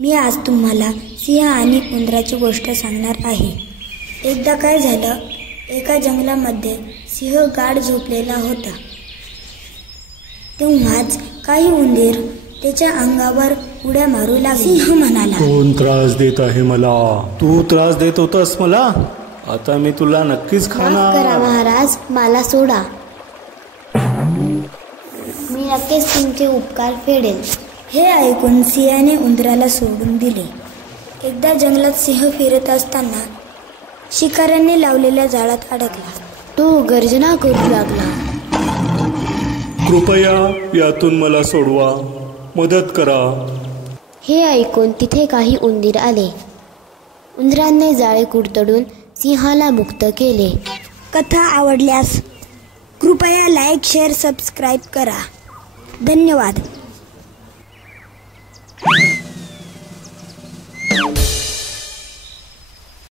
मी आज तुम्हाला सिंह आणि उंदराची गोष्ट सांगणार आहे. एकदा काय झालं, एका जंगलामध्ये सिंह गाढ झोपलेला होता. तेव्हाच काही उंदीर त्याच्या अंगावर उड्या मारू लागले. सिंह म्हणाला, कोण त्रास देत आहे मला? तू त्रास देत होतास मला, आता मी तुला नक्कीच खाणार. माफ करा महाराज, मला सोडा. मी नक्कीच तुमचे उपकार फेडेल. हे ऐकून सिंहाने उंदराला सोडून दिले. एकदा जंगलात सिंह फिरत असताना शिकाऱ्यांनी लावलेल्या जाळात अडकला. तो गर्जना करू लागला, कृपया यातून मला सोडवा, मदत करा. हे ऐकून तिथे काही उंदीर आले. उंदरांनी जाळे कुरतडून सिंहाला मुक्त केले. कथा आवडल्यास कृपया लाईक, शेअर, सबस्क्राईब करा. धन्यवाद.